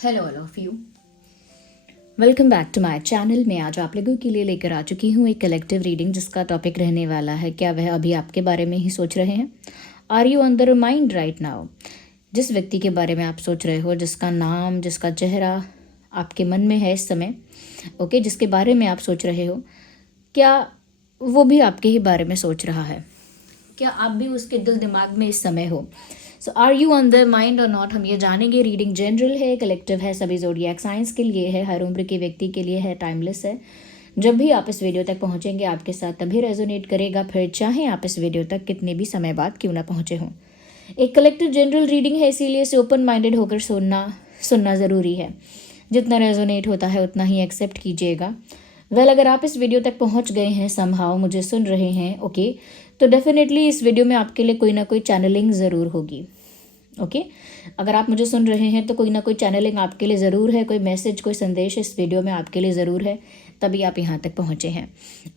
Hello all of you, welcome back to my channel. मैं आज आप लोगों के लिए लेकर आ चुकी हूँ एक कलेक्टिव रीडिंग जिसका टॉपिक रहने वाला है क्या वह अभी आपके बारे में ही सोच रहे हैं। Are you on the mind right now? जिस व्यक्ति के बारे में आप सोच रहे हो, जिसका नाम, जिसका चेहरा आपके मन में है इस समय, ओके, जिसके बारे में आप सोच रहे हो, क्या वो भी आपके ही बारे में सोच रहा है? क्या आप भी उसके दिल दिमाग में इस समय हो? So are you on the mind और नॉट, हम ये जानेंगे। रीडिंग जनरल है, कलेक्टिव है, सभी ज़ोडिएक साइंस के लिए है, हर उम्र के व्यक्ति के लिए है, टाइमलेस है। जब भी आप इस वीडियो तक पहुंचेंगे आपके साथ तभी रेजोनेट करेगा, फिर चाहे आप इस वीडियो तक कितने भी समय बाद क्यों ना पहुंचे हों। एक कलेक्टिव जनरल रीडिंग है, इसीलिए इसे ओपन माइंडेड होकर सुनना ज़रूरी है। जितना रेजोनेट होता है उतना ही एक्सेप्ट कीजिएगा। अगर आप इस वीडियो तक पहुंच गए हैं, समहाउ मुझे सुन रहे हैं, ओके, तो डेफिनेटली इस वीडियो में आपके लिए कोई ना कोई चैनलिंग ज़रूर होगी। ओके, अगर आप मुझे सुन रहे हैं तो कोई ना कोई चैनलिंग आपके लिए ज़रूर है, कोई मैसेज, कोई संदेश इस वीडियो में आपके लिए ज़रूर है, तभी आप यहाँ तक पहुँचे हैं।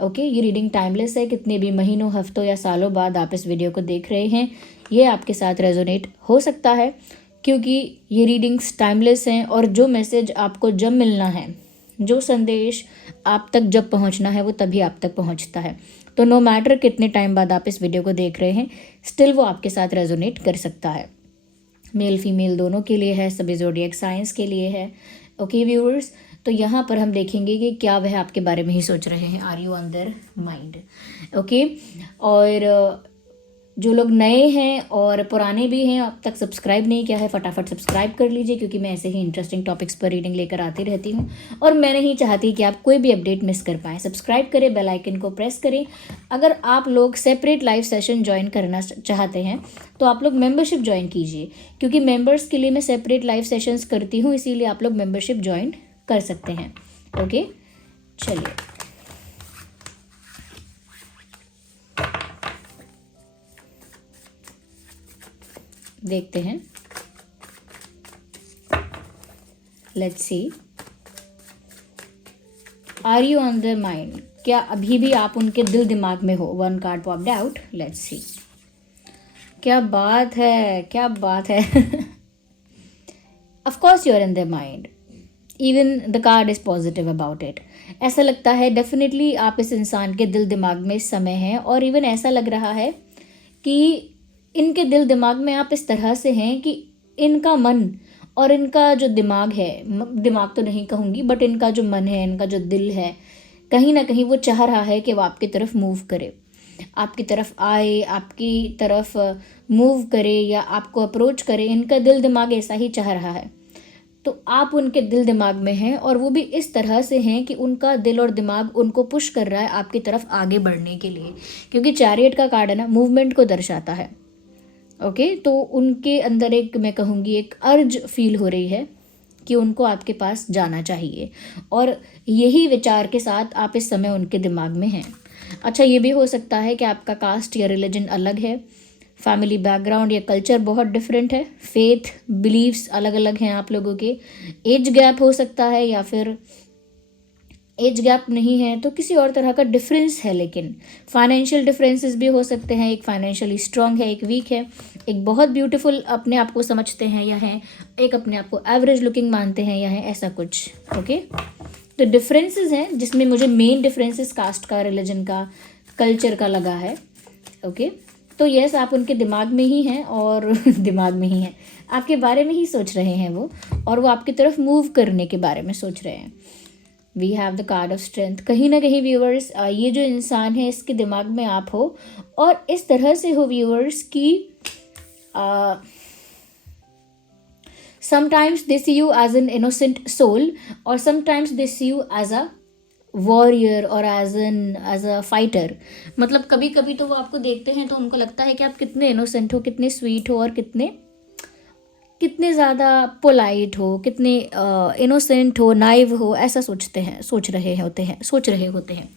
ओके, ये रीडिंग टाइमलेस है। कितने भी महीनों, हफ्तों या सालों बाद आप इस वीडियो को देख रहे हैं, ये आपके साथ रेजोनेट हो सकता है, क्योंकि ये रीडिंग्स टाइमलेस हैं और जो मैसेज आपको जब मिलना है, जो संदेश आप तक जब पहुंचना है, वो तभी आप तक पहुंचता है। तो नो मैटर कितने टाइम बाद आप इस वीडियो को देख रहे हैं, स्टिल वो आपके साथ रेजोनेट कर सकता है। मेल फीमेल दोनों के लिए है, सभी ज़ोडिएक साइंस के लिए है। ओके व्यूअर्स, तो यहाँ पर हम देखेंगे कि क्या वह आपके बारे में ही सोच रहे हैं। Are you on their mind? Okay, और जो लोग नए हैं और पुराने भी हैं, अब तक सब्सक्राइब नहीं किया है, फटाफट सब्सक्राइब कर लीजिए, क्योंकि मैं ऐसे ही इंटरेस्टिंग टॉपिक्स पर रीडिंग लेकर आती रहती हूँ और मैं नहीं चाहती कि आप कोई भी अपडेट मिस कर पाएँ। सब्सक्राइब करें, बेल आइकन को प्रेस करें। अगर आप लोग सेपरेट लाइव सेशन ज्वाइन करना चाहते हैं तो आप लोग मेंबरशिप ज्वाइन कीजिए, क्योंकि मेंबर्स के लिए मैं सेपरेट लाइव सेशंस करती हूँ, इसीलिए आप लोग मेंबरशिप ज्वाइन कर सकते हैं। ओके, चलिए देखते हैं। Let's see, are you on the mind? क्या अभी भी आप उनके दिल दिमाग में हो? One card popped out, let's see. क्या बात है, क्या बात है। Of course you are in the mind, even the card is positive about it. ऐसा लगता है डेफिनेटली आप इस इंसान के दिल दिमाग में इस समय हैं, और इवन ऐसा लग रहा है कि इनके दिल दिमाग में आप इस तरह से हैं कि इनका मन और इनका जो दिमाग है, दिमाग तो नहीं कहूँगी, बट इनका जो मन है, इनका जो दिल है, कहीं ना कहीं वो चाह रहा है कि वो आपकी तरफ मूव करे, आपकी तरफ आए, आपकी तरफ मूव करे या आपको अप्रोच करे। इनका दिल दिमाग ऐसा ही चाह रहा है, तो आप उनके दिल दिमाग में हैं, और वो भी इस तरह से हैं कि उनका दिल और दिमाग उनको पुश कर रहा है आपकी तरफ आगे बढ़ने के लिए, क्योंकि चैरियट का कार्ड है ना, मूवमेंट को दर्शाता है। ओके, तो उनके अंदर एक, मैं कहूँगी, एक अर्ज फील हो रही है कि उनको आपके पास जाना चाहिए, और यही विचार के साथ आप इस समय उनके दिमाग में हैं। अच्छा, ये भी हो सकता है कि आपका कास्ट या रिलीजन अलग है, फैमिली बैकग्राउंड या कल्चर बहुत डिफरेंट है, फेथ बिलीव्स अलग अलग हैं आप लोगों के, एज गैप हो सकता है, या फिर एज गैप नहीं है तो किसी और तरह का डिफरेंस है, लेकिन फाइनेंशियल डिफरेंसेस भी हो सकते हैं। एक फाइनेंशियली स्ट्रांग है, एक वीक है, एक बहुत ब्यूटीफुल अपने आप को समझते हैं या है, एक अपने आप को एवरेज लुकिंग मानते हैं या है, ऐसा कुछ। ओके, तो डिफरेंसेस हैं, जिसमें मुझे मेन डिफरेंसेस कास्ट का, रिलीजन का, कल्चर का लगा है। ओके, तो यस, आप उनके दिमाग में ही हैं, और दिमाग में ही हैं, आपके बारे में ही सोच रहे हैं वो, और वो आपकी तरफ मूव करने के बारे में सोच रहे हैं। We have the card of strength. कहीं ना कहीं व्यूअर्स, ये जो इंसान है इसके दिमाग में आप हो, और इस तरह से हो व्यूअर्स कि sometimes they see you as an innocent soul, और sometimes they see you as a warrior और एज अ फाइटर। मतलब कभी कभी तो वो आपको देखते हैं तो उनको लगता है कि आप कितने इनोसेंट हो, कितने स्वीट हो, और कितने ज़्यादा पोलाइट हो, कितने इनोसेंट हो, नाइव हो, ऐसा सोच रहे होते हैं।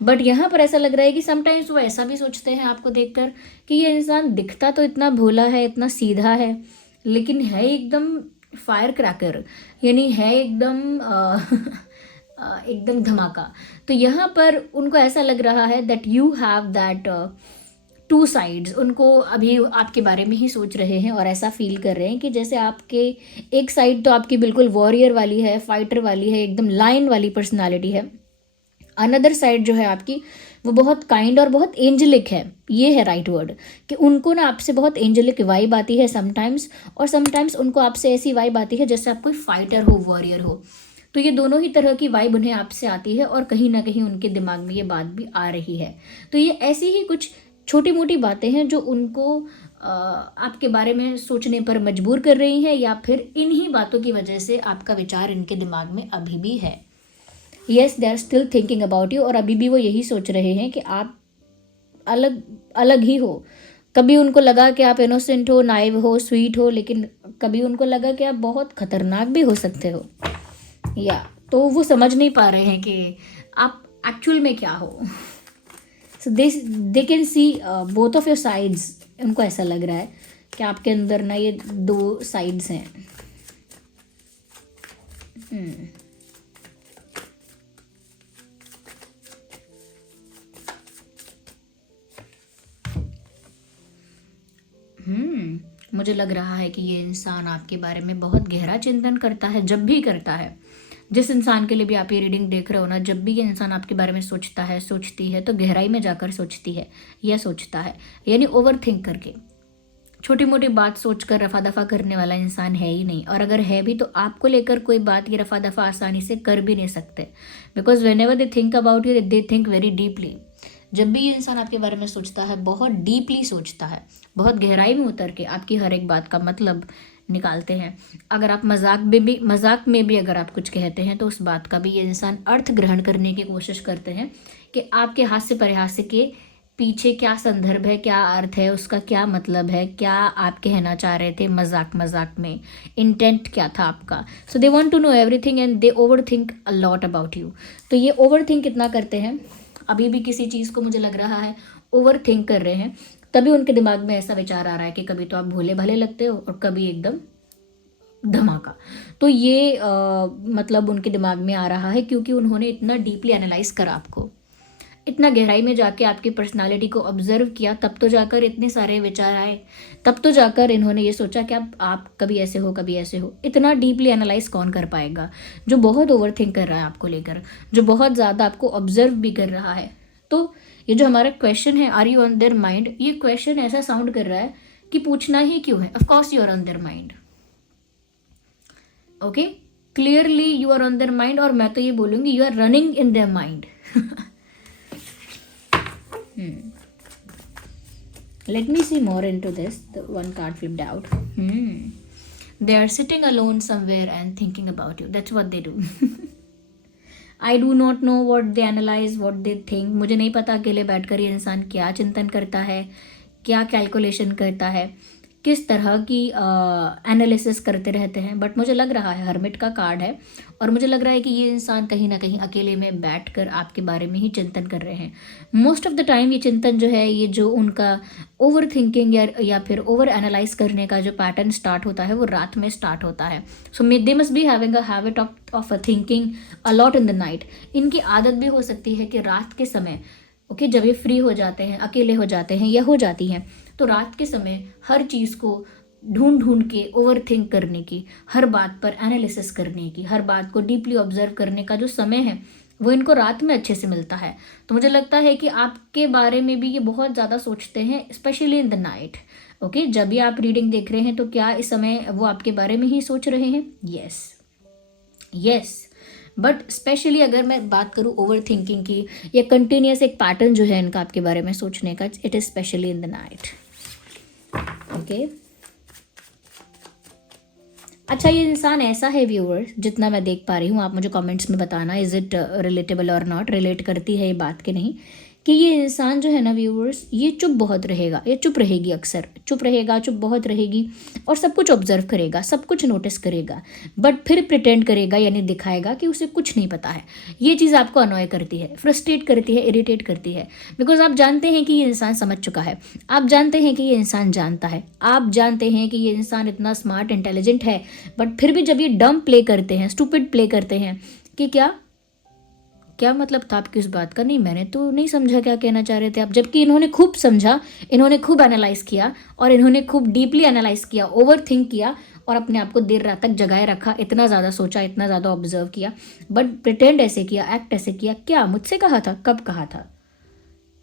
बट यहाँ पर ऐसा लग रहा है कि समटाइम्स वो ऐसा भी सोचते हैं आपको देखकर कि ये इंसान दिखता तो इतना भोला है, इतना सीधा है, लेकिन है एकदम फायर क्रैकर, यानी है एकदम एकदम धमाका। तो यहाँ पर उनको ऐसा लग रहा है that you have that two sides, उनको अभी आपके बारे में ही सोच रहे हैं और ऐसा फील कर रहे हैं कि जैसे आपके एक साइड तो आपकी बिल्कुल वॉरियर वाली है, फाइटर वाली है, एकदम लायन वाली पर्सनालिटी है, अनदर साइड जो है आपकी वो बहुत काइंड और बहुत एंजलिक है। ये है राइट वर्ड, कि उनको ना आपसे बहुत एंजलिक वाइब आती है समटाइम्स, और समटाइम्स उनको आपसे ऐसी वाइब आती है जैसे आप कोई फाइटर हो, वॉरियर हो। तो ये दोनों ही तरह की वाइब उन्हें आपसे आती है और कहीं ना कहीं उनके दिमाग में ये बात भी आ रही है। तो ये ऐसी ही कुछ छोटी मोटी बातें हैं जो उनको आपके बारे में सोचने पर मजबूर कर रही हैं, या फिर इन्हीं बातों की वजह से आपका विचार इनके दिमाग में अभी भी है। Yes, they are still thinking about you, और अभी भी वो यही सोच रहे हैं कि आप अलग अलग ही हो। कभी उनको लगा कि आप इनोसेंट हो, नाइव हो, स्वीट हो, लेकिन कभी उनको लगा कि आप बहुत खतरनाक भी हो सकते हो, या तो वो समझ नहीं पा रहे हैं कि आप एक्चुअल में क्या हो। So they can see both of your sides. उनको ऐसा लग रहा है कि आपके अंदर ना ये दो साइड्स हैं। मुझे लग रहा है कि ये इंसान आपके बारे में बहुत गहरा चिंतन करता है, जब भी करता है। जिस इंसान के लिए भी आप ये रीडिंग देख रहे हो ना, जब भी ये इंसान आपके बारे में सोचता है, सोचती है, तो गहराई में जाकर सोचती है या सोचता है, यानी ओवर थिंक करके। छोटी मोटी बात सोचकर रफा दफा करने वाला इंसान है ही नहीं, और अगर है भी तो आपको लेकर कोई बात ये रफा दफा आसानी से कर भी नहीं सकते, because when ever they think about you they think very deeply. जब भी ये इंसान आपके बारे में सोचता है, बहुत डीपली सोचता है, बहुत गहराई में उतर के आपकी हर एक बात का मतलब निकालते हैं। अगर आप मजाक में भी अगर आप कुछ कहते हैं तो उस बात का भी ये इंसान अर्थ ग्रहण करने की कोशिश करते हैं कि आपके हास्य परिहास्य के पीछे क्या संदर्भ है, क्या अर्थ है, उसका क्या मतलब है, क्या आप कहना चाह रहे थे मजाक में, इंटेंट क्या था आपका। So they want to know everything and they over think a lot about you. तो ये ओवर थिंक कितना करते हैं, अभी भी किसी चीज़ को मुझे लग रहा है ओवर थिंक कर रहे हैं, तभी उनके दिमाग में ऐसा विचार आ रहा है कि कभी तो आप भोले भले लगते हो और कभी एकदम धमाका। तो ये मतलब उनके दिमाग में आ रहा है क्योंकि उन्होंने इतना डीपली एनालाइज करा आपको, इतना गहराई में जाके आपकी पर्सनालिटी को ऑब्जर्व किया, तब तो जाकर इतने सारे विचार आए, तब तो जाकर इन्होंने ये सोचा कि आप कभी ऐसे हो, कभी ऐसे हो। इतना डीपली एनालाइज कौन कर पाएगा, जो बहुत ओवर थिंक कर रहा है आपको लेकर, जो बहुत ज़्यादा आपको ऑब्जर्व भी कर रहा है। तो ये जो हमारा क्वेश्चन है, are you on their mind, ये क्वेश्चन ऐसा साउंड कर रहा है कि पूछना ही क्यों है। Of course you are on their mind, okay, clearly you are on their mind, और मैं तो ये बोलूँगी you are running in their mind. Let me see more into this. The one card flipped out. They are sitting alone somewhere and thinking about you. That's what they do. I do not know what they analyze, what they think. मुझे नहीं पता अकेले बैठकर ये इंसान क्या चिंतन करता है, क्या कैलकुलेशन करता है, किस तरह की एनालिसिस करते रहते हैं। बट मुझे लग रहा है हर्मिट का कार्ड है, और मुझे लग रहा है कि ये इंसान कहीं ना कहीं अकेले में बैठकर आपके बारे में ही चिंतन कर रहे हैं। मोस्ट ऑफ द टाइम ये चिंतन जो है, ये जो उनका ओवर थिंकिंग या फिर ओवर एनालाइज करने का जो पैटर्न स्टार्ट होता है वो रात में स्टार्ट होता है। So they must be having a habit of a thinking a lot in the night. इनकी आदत भी हो सकती है कि रात के समय, ओके, जब ये फ्री हो जाते हैं, अकेले हो जाते हैं या हो जाती हैं, तो रात के समय हर चीज़ को ढूंढ के ओवर थिंक करने की, हर बात पर एनालिसिस करने की, हर बात को डीपली ऑब्जर्व करने का जो समय है वो इनको रात में अच्छे से मिलता है। तो मुझे लगता है कि आपके बारे में भी ये बहुत ज़्यादा सोचते हैं, specially in the night. Okay, जब भी आप रीडिंग देख रहे हैं तो क्या इस समय वो आपके बारे में ही सोच रहे हैं? यस, बट स्पेशली अगर मैं बात करूँ ओवर थिंकिंग की, या कंटिन्यूस एक पैटर्न जो है इनका आपके बारे में सोचने का, it is specially in the night. Okay, अच्छा, ये इंसान ऐसा है व्यूअर्स, जितना मैं देख पा रही हूँ, आप मुझे कमेंट्स में बताना इज़ इट रिलेटेबल और नॉट, रिलेट करती है ये बात कि नहीं, कि ये इंसान जो है ना व्यूअर्स, ये चुप बहुत रहेगा, ये चुप रहेगी, अक्सर चुप रहेगा, चुप बहुत रहेगी, और सब कुछ ऑब्जर्व करेगा, सब कुछ नोटिस करेगा, बट फिर प्रिटेंड करेगा, यानी दिखाएगा कि उसे कुछ नहीं पता है। ये चीज़ आपको अनॉय करती है, फ्रस्ट्रेट करती है, इरिटेट करती है, बिकॉज आप जानते हैं कि ये इंसान समझ चुका है, आप जानते हैं कि ये इंसान जानता है, आप जानते हैं कि ये इंसान इतना स्मार्ट इंटेलिजेंट है, बट फिर भी जब ये डम प्ले करते हैं, स्टूपिड प्ले करते हैं कि क्या क्या मतलब था आपकी उस बात का? नहीं, मैंने तो नहीं समझा क्या कहना चाह रहे थे आप। जबकि इन्होंने खूब समझा, इन्होंने खूब एनालाइज किया और इन्होंने खूब डीपली एनालाइज किया, ओवर थिंक किया और अपने आप को देर रात तक जगाए रखा, इतना ज़्यादा सोचा, इतना ज़्यादा ऑब्जर्व किया, बट प्रिटेंड ऐसे किया, एक्ट ऐसे किया। क्या मुझसे कहा था? कब कहा था?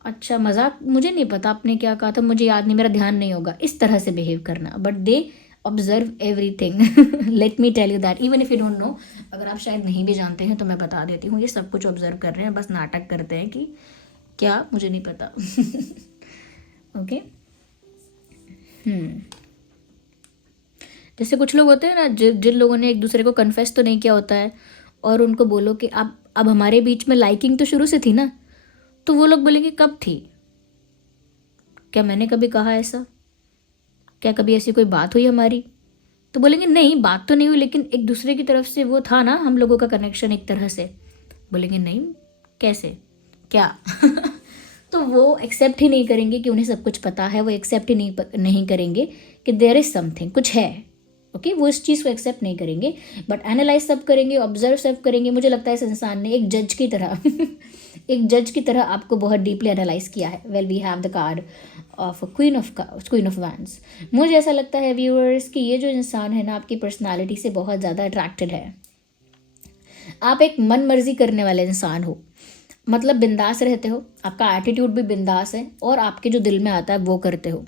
अच्छा मजाक, मुझे नहीं पता आपने क्या कहा था, मुझे याद नहीं, मेरा ध्यान नहीं होगा। इस तरह से बिहेव करना, but they observe everything. Let me tell you that even if you don't know, अगर आप शायद नहीं भी जानते हैं तो मैं बता देती हूँ, ये सब कुछ ऑब्जर्व कर रहे हैं, बस नाटक करते हैं कि क्या, मुझे नहीं पता। ओके जैसे कुछ लोग होते हैं ना, जिन लोगों ने एक दूसरे को कन्फेस तो नहीं किया होता है, और उनको बोलो कि अब हमारे बीच में लाइकिंग तो शुरू से थी ना, तो वो लोग बोलेंगे कब थी? क्या मैंने कभी कहा ऐसा? क्या कभी ऐसी कोई बात हुई हमारी? तो बोलेंगे नहीं, बात तो नहीं हुई, लेकिन एक दूसरे की तरफ से वो था ना हम लोगों का कनेक्शन एक तरह से। बोलेंगे नहीं, कैसे, क्या? तो वो एक्सेप्ट ही नहीं करेंगे कि उन्हें सब कुछ पता है, वो एक्सेप्ट ही नहीं करेंगे कि देयर इज समथिंग, कुछ है। ओके वो इस चीज़ को एक्सेप्ट नहीं करेंगे, बट एनालाइज सब करेंगे, ऑब्जर्व सब करेंगे। मुझे लगता है इस इंसान ने एक जज की तरह एक जज की तरह आपको बहुत डीपली एनालाइज किया है। Well we have the card of queen of wands. मुझे ऐसा लगता है व्यूअर्स कि ये जो इंसान है ना, आपकी पर्सनालिटी से बहुत ज़्यादा अट्रैक्टेड है। आप एक मन मर्जी करने वाले इंसान हो, मतलब बिंदास रहते हो, आपका एटीट्यूड भी बिंदास है, और आपके जो दिल में आता है वो करते हो।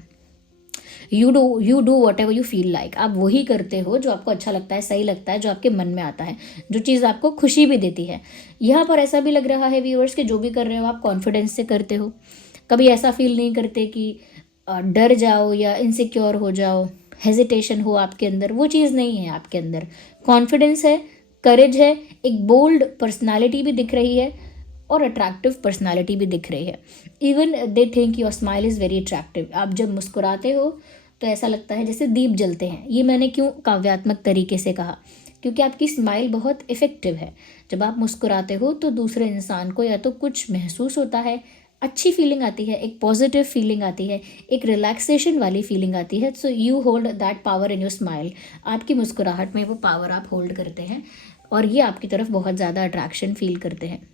You do what ever you feel like. आप वही करते हो जो आपको अच्छा लगता है, सही लगता है, जो आपके मन में आता है, जो चीज़ आपको खुशी भी देती है। यहाँ पर ऐसा भी लग रहा है व्यूअर्स कि जो भी कर रहे हो आप कॉन्फिडेंस से करते हो। कभी ऐसा फील नहीं करते कि डर जाओ या इनसिक्योर हो जाओ, हेजिटेशन हो आपके अंदर, वो चीज़ नहीं है आपके अंदर। कॉन्फिडेंस है, करेज है, एक बोल्ड पर्सनालिटी भी दिख रही है और अट्रैक्टिव पर्सनालिटी भी दिख रही है। Even they think your smile is very attractive. आप जब मुस्कुराते हो तो ऐसा लगता है जैसे दीप जलते हैं। ये मैंने क्यों काव्यात्मक तरीके से कहा? क्योंकि आपकी स्माइल बहुत इफ़ेक्टिव है। जब आप मुस्कुराते हो तो दूसरे इंसान को या तो कुछ महसूस होता है, अच्छी फीलिंग आती है, एक पॉजिटिव फीलिंग आती है, एक रिलैक्सेशन वाली फीलिंग आती है। So you hold that power in your smile. आपकी मुस्कुराहट में वो पावर आप होल्ड करते हैं और ये आपकी तरफ बहुत ज़्यादा अट्रैक्शन फील करते हैं।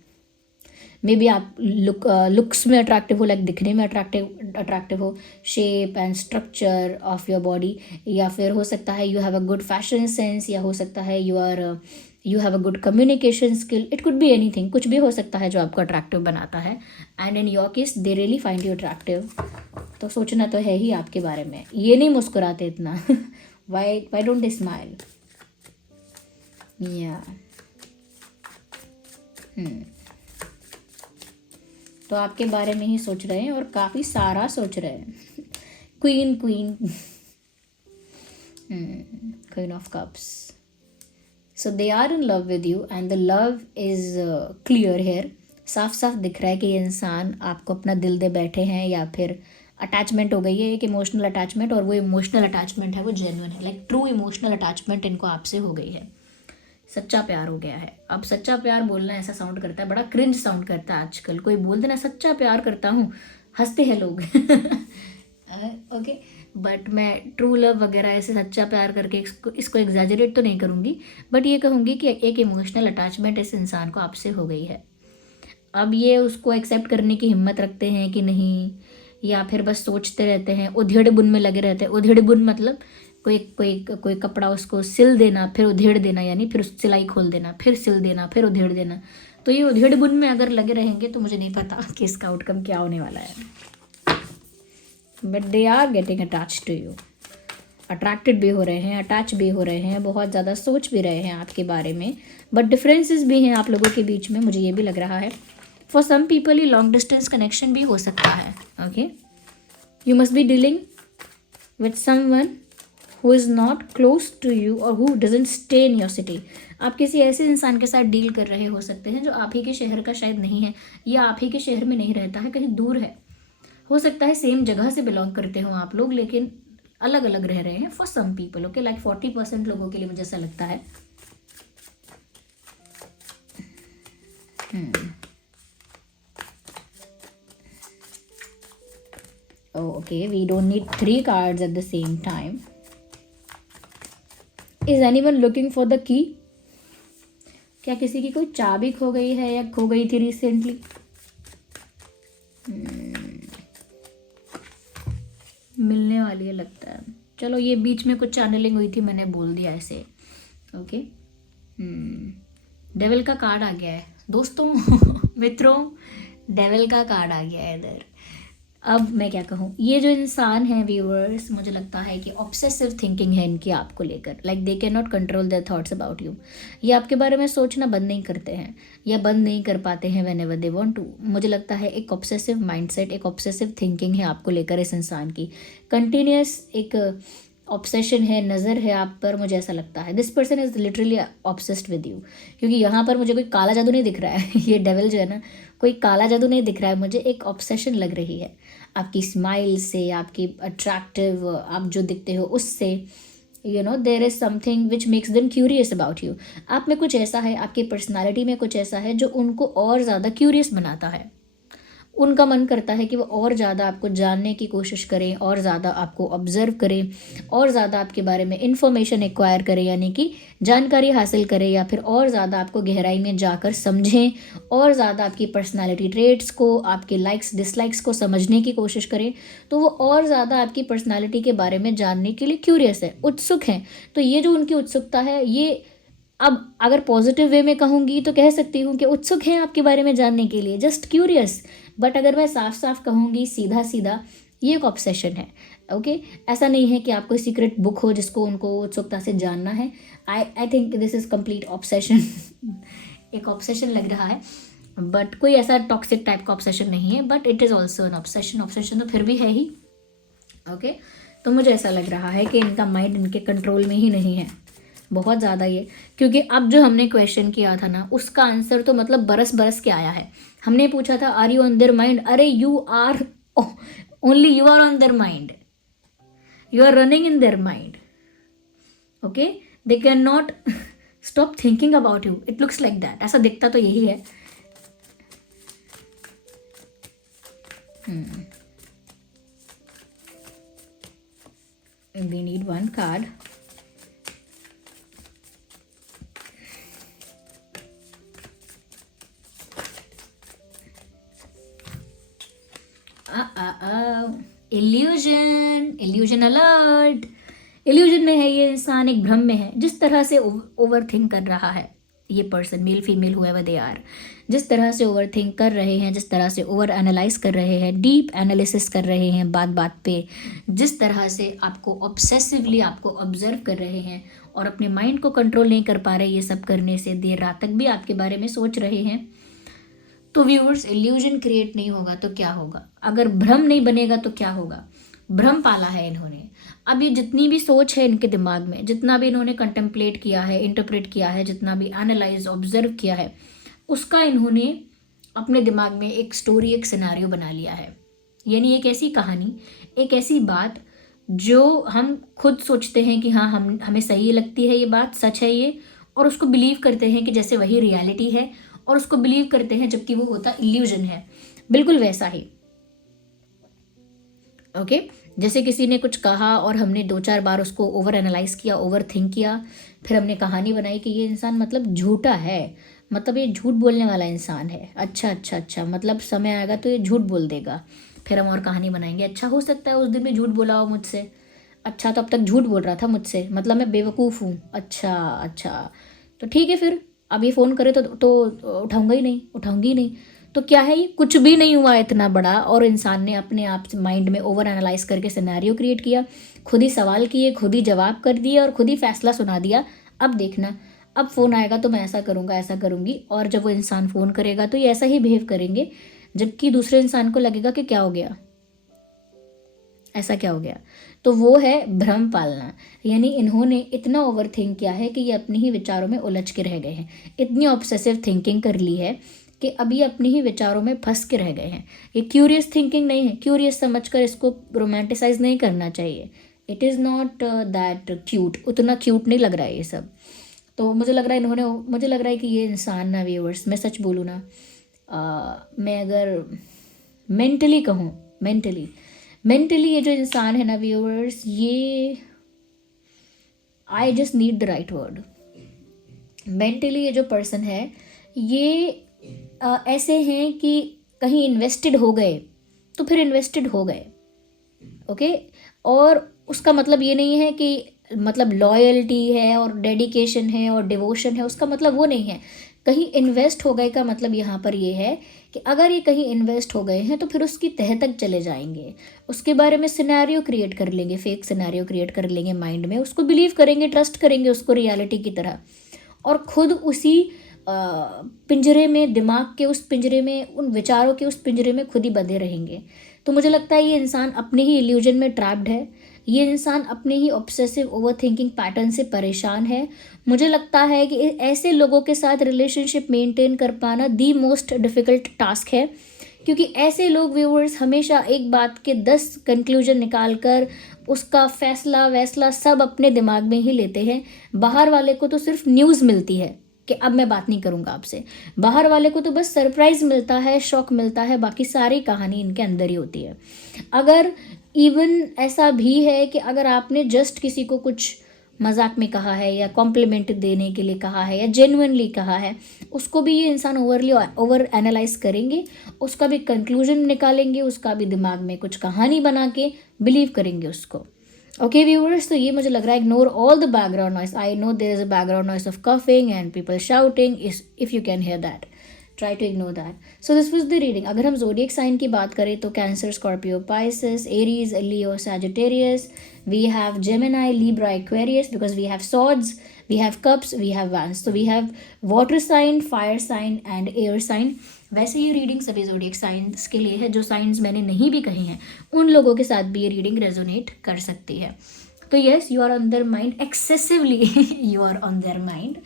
मे बी आप लुक्स में अट्रैक्टिव हो, लाइक दिखने में अट्रैक्टिव हो, shape and structure of your body, या फिर हो सकता है you have a good fashion sense, या हो सकता है you have a good communication skill. It could be anything, कुछ भी हो सकता है जो आपको अट्रैक्टिव बनाता है। And in your case they really find you attractive. तो सोचना तो है ही आपके बारे में। ये नहीं मुस्कुराते इतना। Why don't they smile? या तो आपके बारे में ही सोच रहे हैं और काफ़ी सारा सोच रहे हैं। Queen of cups. So they are in love with you and the love is clear here. साफ साफ दिख रहा है कि ये इंसान आपको अपना दिल दे बैठे हैं, या फिर अटैचमेंट हो गई है, एक इमोशनल अटैचमेंट, और वो इमोशनल अटैचमेंट है वो जेन्युइन है, लाइक ट्रू इमोशनल अटैचमेंट इनको आपसे हो गई है। सच्चा प्यार हो गया है। अब सच्चा प्यार बोलना ऐसा साउंड करता है, बड़ा क्रिंज साउंड करता है आजकल। कोई बोल देना सच्चा प्यार करता हूँ, हंसते हैं लोग। ओके बट मैं ट्रू लव वगैरह ऐसे सच्चा प्यार करके इसको एग्जैजरेट तो नहीं करूँगी, बट ये कहूँगी कि एक इमोशनल अटैचमेंट इस इंसान को आपसे हो गई है। अब ये उसको एक्सेप्ट करने की हिम्मत रखते हैं कि नहीं, या फिर बस सोचते रहते हैं, उधेड़ बुन में लगे रहते हैं। उधेड़ बुन मतलब कोई कपड़ा उसको सिल देना, फिर उधेड़ देना, यानी फिर उस सिलाई खोल देना, फिर सिल देना, फिर उधेड़ देना। तो ये उधेड़ बुन में अगर लगे रहेंगे तो मुझे नहीं पता कि इसका आउटकम क्या होने वाला है। But they are getting attach to you. Attracted भी हो रहे हैं, अटैच भी हो रहे हैं, बहुत ज़्यादा सोच भी रहे हैं आपके बारे में। बट डिफरेंसेस भी हैं आप लोगों के बीच में, मुझे ये भी लग रहा है। फॉर सम पीपल ये लॉन्ग डिस्टेंस कनेक्शन भी हो सकता है। Okay you must be dealing with someone who is not close to you or who doesn't stay in your city। आप किसी ऐसे इंसान के साथ डील कर रहे हो सकते हैं जो आप ही के शहर का शायद नहीं है, या आप ही के शहर में नहीं रहता है, कहीं दूर है। हो सकता है सेम जगह से बिलोंग करते हो आप लोग, लेकिन अलग अलग रह रहे हैं। For some people okay, like 40% लोगों के लिए मुझे ऐसा लगता है। Okay we don't need 3 cards at the same time। Is anyone looking for the key? क्या किसी की कोई चाबी खो गई है या खो गई थी रिसेंटली? मिलने वाली है लगता है। चलो, ये बीच में कुछ चैनलिंग हुई थी, मैंने बोल दिया ऐसे। ओके, डेविल का कार्ड आ गया है दोस्तों मित्रों, डेविल का कार्ड आ गया है इधर। अब मैं क्या कहूँ, ये जो इंसान है व्यूअर्स, मुझे लगता है कि ऑब्सेसिव थिंकिंग है इनकी आपको लेकर। Like they can not control their thoughts about you. ये आपके बारे में सोचना बंद नहीं करते हैं या बंद नहीं कर पाते हैं whenever they want to. मुझे लगता है एक ऑब्सेसिव माइंडसेट, एक ऑब्सेसिव थिंकिंग है आपको लेकर इस इंसान की। कंटिन्यूस एक ऑब्सेशन है, नज़र है आप पर, मुझे ऐसा लगता है। This person is literally obsessed with you. क्योंकि यहाँ पर मुझे कोई काला जादू नहीं दिख रहा है ये डेविल जो है ना, कोई काला जादू नहीं दिख रहा है मुझे, एक ऑब्सेशन लग रही है आपकी स्माइल से, आपकी अट्रैक्टिव आप जो दिखते हो उससे। You know, there is something which makes them curious about you. आप में कुछ ऐसा है, आपकी पर्सनालिटी में कुछ ऐसा है जो उनको और ज़्यादा क्यूरियस बनाता है। उनका मन करता है कि वो और ज़्यादा आपको जानने की कोशिश करें, और ज़्यादा आपको ऑब्ज़र्व करें, और ज़्यादा आपके बारे में इंफॉर्मेशन एक्वायर करें, यानी कि जानकारी हासिल करें, या फिर और ज़्यादा आपको गहराई में जाकर समझें, और ज़्यादा आपकी पर्सनालिटी ट्रेट्स को, आपके लाइक्स डिसलाइक्स को समझने की कोशिश करें। तो वो और ज़्यादा आपकी पर्सनालिटी के बारे में जानने के लिए क्यूरियस है, उत्सुक हैं। तो ये जो उनकी उत्सुकता है, ये अब अगर पॉजिटिव वे में कहूँगी तो कह सकती हूँ कि उत्सुक हैं आपके बारे में जानने के लिए, जस्ट क्यूरियस। बट अगर मैं साफ साफ कहूँगी, सीधा सीधा, ये एक ऑब्सेशन है। ओके, ऐसा नहीं है कि आप कोई सीक्रेट बुक हो जिसको उनको उत्सुकता से जानना है। I think this is complete obsession एक ऑब्सेशन लग रहा है, बट कोई ऐसा टॉक्सिक टाइप का ऑब्सेशन नहीं है, but it is also an obsession. Obsession तो फिर भी है ही। ओके, तो मुझे ऐसा लग रहा है कि इनका माइंड इनके कंट्रोल में ही नहीं है बहुत ज़्यादा ये। क्योंकि अब जो हमने क्वेश्चन किया था ना, उसका आंसर तो मतलब बरस बरस के आया है। हमने पूछा था are you on their mind, अरे you are only, you are on their mind, you are running in their mind. Okay, they can not stop thinking about you, it looks like that. ऐसा दिखता तो यही है। We need one card. Illusion alert. Illusion में है ये इंसान, एक भ्रम में है। जिस तरह से ओवर थिंक कर रहा है ये person, male female whoever they are, जिस तरह से ओवर थिंक कर रहे हैं, जिस तरह से ओवर एनालाइज कर रहे हैं, डीप एनालिसिस कर रहे हैं बात बात पे, जिस तरह से आपको ऑब्सेसिवली आपको ऑब्जर्व कर रहे हैं और अपने माइंड को कंट्रोल नहीं कर पा रहे, ये सब करने से देर रात तक भी आपके बारे में सोच रहे हैं। तो व्यूअर्स, इल्यूजन क्रिएट नहीं होगा तो क्या होगा? अगर भ्रम नहीं बनेगा तो क्या होगा? भ्रम पाला है इन्होंने। अब ये जितनी भी सोच है इनके दिमाग में, जितना भी इन्होंने कंटेम्पलेट किया है, इंटरप्रेट किया है, जितना भी एनालाइज ऑब्जर्व किया है, उसका इन्होंने अपने दिमाग में एक स्टोरी, एक सिनारियो बना लिया है। यानी एक ऐसी कहानी, एक ऐसी बात जो हम खुद सोचते हैं कि हाँ, हमें सही लगती है, ये बात सच है ये, और उसको बिलीव करते हैं कि जैसे वही रियलिटी है, और उसको बिलीव करते हैं जबकि वो होता इल्यूजन है। बिल्कुल वैसा ही। ओके, जैसे किसी ने कुछ कहा और हमने 2-4 बार उसको ओवर एनालाइज किया, ओवर थिंक किया, फिर हमने कहानी बनाई कि ये इंसान मतलब झूठा है, मतलब ये झूठ बोलने वाला इंसान है। अच्छा, मतलब समय आएगा तो ये झूठ बोल देगा। फिर हम और कहानी बनाएंगे। अच्छा, हो सकता है उस दिन भी झूठ बोला हो मुझसे। अच्छा, तो अब तक झूठ बोल रहा था मुझसे, मतलब मैं बेवकूफ़ हूँ। अच्छा, तो ठीक है, फिर अब ये फ़ोन करे तो उठाऊंगी ही नहीं। तो क्या है, ये कुछ भी नहीं हुआ इतना बड़ा, और इंसान ने अपने आप माइंड में ओवर एनालाइज करके सिनेरियो क्रिएट किया, खुद ही सवाल किए, खुद ही जवाब कर दिए और खुद ही फैसला सुना दिया। अब देखना, अब फ़ोन आएगा तो मैं ऐसा करूँगा, ऐसा करूँगी, और जब वो इंसान फ़ोन करेगा तो ये ऐसा ही बिहेव करेंगे, जबकि दूसरे इंसान को लगेगा कि क्या हो गया, ऐसा क्या हो गया। तो वो है भ्रम पालना। यानी इन्होंने इतना ओवर थिंक किया है कि ये अपने ही विचारों में उलझ के रह गए हैं। इतनी ऑब्सेसिव थिंकिंग कर ली है कि अभी अपने ही विचारों में फंस के रह गए हैं। ये क्यूरियस थिंकिंग नहीं है, क्यूरियस समझकर इसको रोमांटिसाइज नहीं करना चाहिए। It is not that cute, उतना क्यूट नहीं लग रहा है ये सब। तो मुझे लग रहा है कि ये इंसान ना, व्यूअर्स, मैं सच बोलूँ ना, मैं अगर मेंटली कहूँ, मेंटली ये जो इंसान है ना व्यूअर्स, ये I just need the right word, mentally ये जो पर्सन है ये ऐसे हैं कि कहीं इन्वेस्टेड हो गए तो फिर इन्वेस्टेड हो गए, ओके। और उसका मतलब ये नहीं है कि मतलब लॉयल्टी है और डेडिकेशन है और डिवोशन है, उसका मतलब वो नहीं है। कहीं इन्वेस्ट हो गए का मतलब यहाँ पर ये है कि अगर ये कहीं इन्वेस्ट हो गए हैं तो फिर उसकी तह तक चले जाएंगे, उसके बारे में सिनेरियो क्रिएट कर लेंगे, फेक सिनेरियो क्रिएट कर लेंगे माइंड में, उसको बिलीव करेंगे, ट्रस्ट करेंगे उसको रियलिटी की तरह, और खुद उसी पिंजरे में, दिमाग के उस पिंजरे में, उन विचारों के उस पिंजरे में खुद ही बंधे रहेंगे। तो मुझे लगता है ये इंसान अपने ही इल्यूजन में ट्रैप्ड है, ये इंसान अपने ही ऑब्सेसिव ओवर थिंकिंग पैटर्न से परेशान है। मुझे लगता है कि ऐसे लोगों के साथ रिलेशनशिप मेंटेन कर पाना दी मोस्ट डिफ़िकल्ट टास्क है, क्योंकि ऐसे लोग व्यूअर्स हमेशा एक बात के 10 कंक्लूजन निकाल कर उसका फैसला वैसला सब अपने दिमाग में ही लेते हैं। बाहर वाले को तो सिर्फ न्यूज़ मिलती है कि अब मैं बात नहीं करूँगा आपसे, बाहर वाले को तो बस सरप्राइज़ मिलता है, शॉक मिलता है, बाकी सारी कहानी इनके अंदर ही होती है। अगर इवन ऐसा भी है कि अगर आपने जस्ट किसी को कुछ मजाक में कहा है या कॉम्प्लीमेंट देने के लिए कहा है या जेन्युइनली कहा है, उसको भी ये इंसान ओवर एनालाइज करेंगे, उसका भी कंक्लूजन निकालेंगे, उसका भी दिमाग में कुछ कहानी बना के बिलीव करेंगे उसको। ओके व्यूअर्स, तो ये मुझे लग रहा है ignore all the background noise. I know there is a background noise of coughing and people shouting, if you can hear that, try to ignore that. So this was the reading. अगर हम zodiac sign की बात करें तो Cancer, Scorpio, Pisces, Aries, Leo, Sagittarius, we have Gemini, Libra, Aquarius, because we have swords, we have cups, we have wands, तो we have water sign, fire sign and air sign. वैसे ये reading सभी zodiac science के लिए है, जो science मैंने नहीं भी कहे हैं उन लोगों के साथ भी ये रीडिंग रेजोनेट कर सकती है। तो yes, you are on their mind excessively, you are on their mind.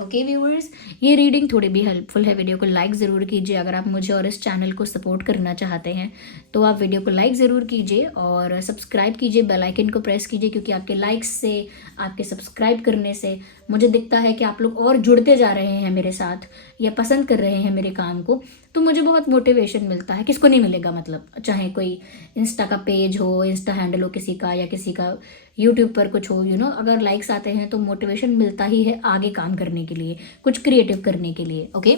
Okay viewers, ये रीडिंग थोड़ी भी हेल्पफुल है, वीडियो को लाइक ज़रूर कीजिए। अगर आप मुझे और इस चैनल को सपोर्ट करना चाहते हैं तो आप वीडियो को लाइक ज़रूर कीजिए और सब्सक्राइब कीजिए, बेल आइकन को प्रेस कीजिए, क्योंकि आपके लाइक्स से, आपके सब्सक्राइब करने से मुझे दिखता है कि आप लोग और जुड़ते जा रहे हैं मेरे साथ या पसंद कर रहे हैं मेरे काम को, तो मुझे बहुत मोटिवेशन मिलता है। किसको नहीं मिलेगा, मतलब चाहे कोई इंस्टा का पेज हो, इंस्टा हैंडल हो किसी का, या किसी का यूट्यूब पर कुछ हो, अगर लाइक्स आते हैं तो मोटिवेशन मिलता ही है आगे काम करने के लिए, कुछ क्रिएटिव करने के लिए। ओके,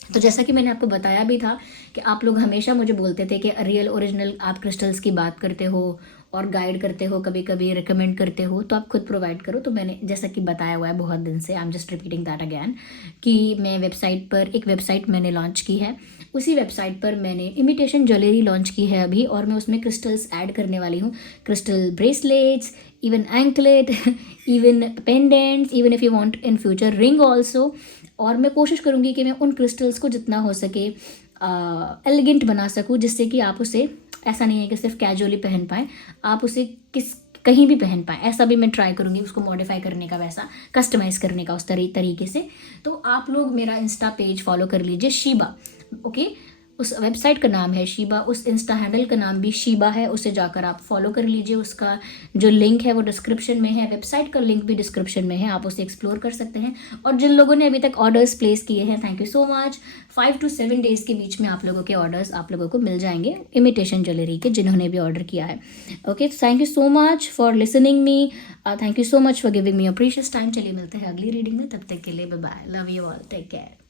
तो जैसा कि मैंने आपको बताया भी था कि आप लोग हमेशा मुझे बोलते थे कि रियल ओरिजिनल आप क्रिस्टल्स की बात करते हो और गाइड करते हो, कभी कभी रिकमेंड करते हो, तो आप खुद प्रोवाइड करो। तो मैंने जैसा कि बताया हुआ है बहुत दिन से, I am just repeating that again, कि मैं वेबसाइट पर, एक वेबसाइट मैंने लॉन्च की है, उसी वेबसाइट पर मैंने इमिटेशन ज्वेलरी लॉन्च की है अभी, और मैं उसमें क्रिस्टल्स ऐड करने वाली हूँ, crystal bracelets, even anklet, even pendants, even if you want in future ring also. और मैं कोशिश करूँगी कि मैं उन क्रिस्टल्स को जितना हो सके एलिगेंट बना सकूँ, जिससे कि आप उसे, ऐसा नहीं है कि सिर्फ कैजुअली पहन पाएँ, आप उसे कहीं भी पहन पाएँ, ऐसा भी मैं ट्राई करूँगी उसको मॉडिफाई करने का, वैसा कस्टमाइज़ करने का उस तरीके से। तो आप लोग मेरा इंस्टा पेज फॉलो कर लीजिए, शीबा, ओके, उस वेबसाइट का नाम है शीबा, उस इंस्टा हैंडल का नाम भी शीबा है, उसे जाकर आप फॉलो कर लीजिए। उसका जो लिंक है वो डिस्क्रिप्शन में है, वेबसाइट का लिंक भी डिस्क्रिप्शन में है, आप उसे एक्सप्लोर कर सकते हैं। और जिन लोगों ने अभी तक ऑर्डर्स प्लेस किए हैं, thank you so much. 5 to 7 days के बीच में आप लोगों के ऑर्डर्स आप लोगों को मिल जाएंगे, इमिटेशन ज्वेलरी के, जिन्होंने भी ऑर्डर किया है। Okay, thank you so much for listening me, thank you so much for giving me your precious time. चलिए मिलते हैं अगली रीडिंग में, तब तक के लिए bye bye, love you all, take care.